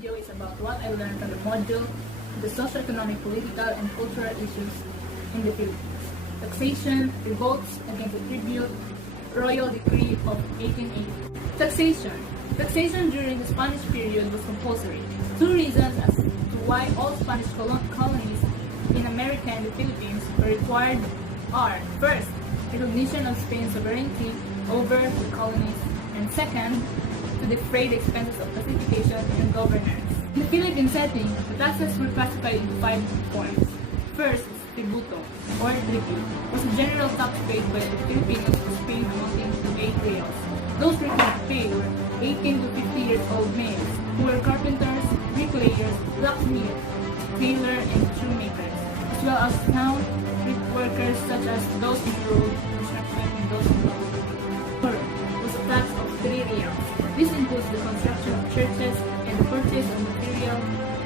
video is about what I learned from the module, the socio-economic, political, and cultural issues in the Philippines. Taxation, revolts against the tribute, royal decree of 1880. Taxation. Taxation during the Spanish period was compulsory. Two reasons as to why all Spanish colonies in America and the Philippines were required are: first, recognition of Spain's sovereignty over the colonies, and second, to defray the expenses of pacification and governance. In the Philippine setting, the taxes were classified into 5 forms. First, tributo, or tribute, was a general tax paid by the Filipinos to Spain amounting to 8 reals. Those required to pay were 18 to 50 years old males, who were carpenters, bricklayers, blacksmiths, tailor, and shoemakers, as well as town workers such as those in road construction and those in road. Third was a tax of 3 reals. This includes the construction of churches and the purchase of material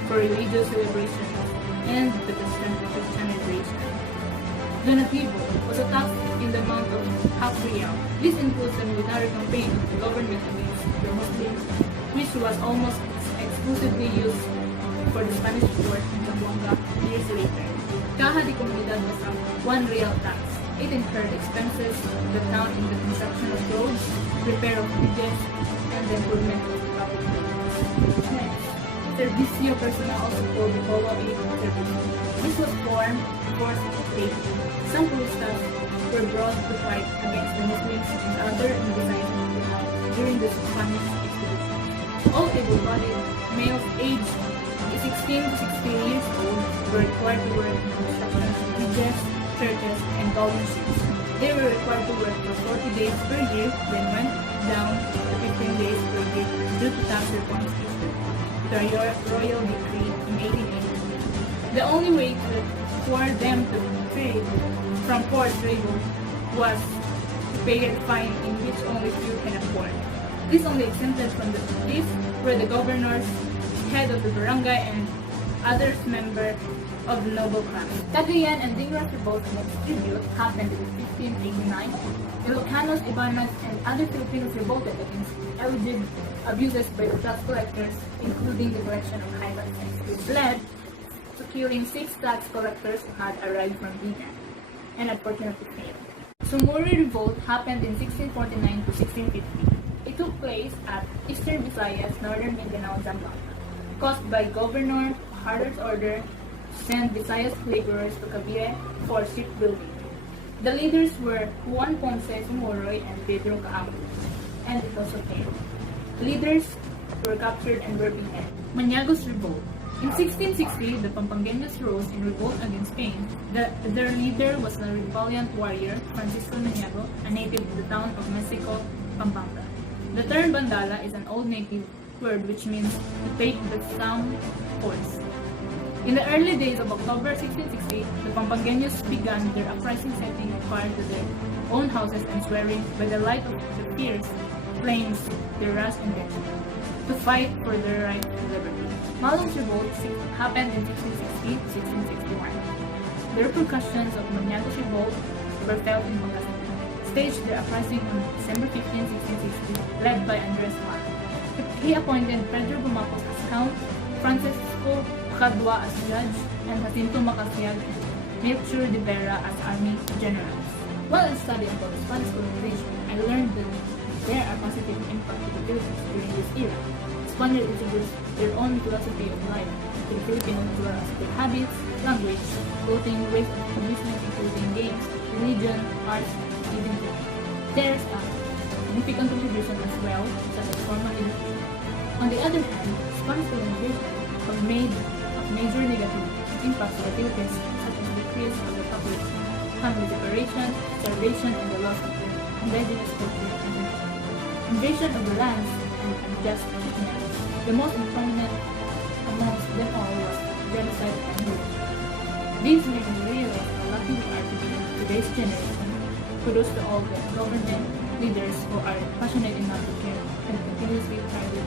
for religious celebrations and the Christianization. Donativo was a tax in the amount of half real. This includes the military campaign of the government against the Muslims, which was almost exclusively used for the Spanish fort in Zamboanga years later. Caja de Comunidad was a 1 real tax. It incurred expenses of the town in the construction of roads, repair of bridges, and the improvement of the public buildings. Next, Servicio Personal, also called the Polo Aid Service. This was formed for state. Some staff were brought to fight against the Muslims and other indignities during the Spanish expedition. All able-bodied males aged 16 to 60 years old were required to work in construction of bridges, churches, and golden ships. They were required to work for 40 days per year, then went down to 15 days per year due to tax reforms issued. The royal decree in 1880. The only way for them to free from forced labor was to pay a fine in which only few can afford. This only exempted from this were the governors, head of the barangay, and others members of the noble class. Cagayan and Dingaras revolt against tribute happened in 1589. Ilocanos, Ibanos, and other Filipinos revolted against alleged abuses by the tax collectors, including the collection of high taxes, which led to killing 6 tax collectors who had arrived from Bina and unfortunately failed. Sumuri revolt happened in 1649 to 1650. It took place at Eastern Visayas, Northern Mindanao, Zamboanga, caused by Governor Harder's order to send Visayas laborers to Cavite for shipbuilding. The leaders were Juan Ponce Sumoroy and Pedro Caamo, and it also failed. Leaders were captured and were beheaded. Maniagos revolt. In 1660, the Pampangueños rose in revolt against Spain. Their leader was the valiant warrior Francisco Maniago, a native of the town of Mexico, Pampanga. The term bandala is an old native word which means to take the sound horse. In the early days of October 1660, the Pampangueños began their uprising, setting fire to their own houses and swearing by the light of the fierce flames their rash intention to fight for their right to liberty. Malong's revolt happened in 1660 to 1661. The repercussions of Maniago's revolt were felt in Pangasinan. Staged their uprising on December 15, 1660, led by Andres Juan. He appointed Pedro Gumapos as count, Francisco Cadua as judge, and Jacinto Macasiag and Melchor de Vera as army generals. While I studied about the Spanish colonization, I learned that there are positive impacts to the Philippines during this era. Spaniards introduced their own philosophy of life to the Filipinos, as well as their habits, language, clothing, ways of amusement, including games, religion, arts, and even cooking. There's a significant contribution as well, such as formal education. On the other hand, Spanish colonization was made of major negative impacts to the Philippines, such as decrease of the population, family separation, starvation, and the loss of the indigenous culture and tradition. Invasion of the lands and unjust treatment. The most prominent amongst them all was genocide and war. These made me realize how lucky we are to be in today's generation. Kudos to all the government leaders who are passionate enough to care and continuously try to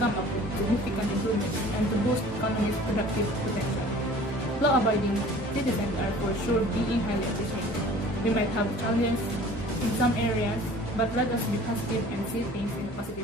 come up with significant improvements and to boost economy's productive potential. Law-abiding citizens are for sure being highly appreciated. We might have challenges in some areas, but let us be positive and see things in a positive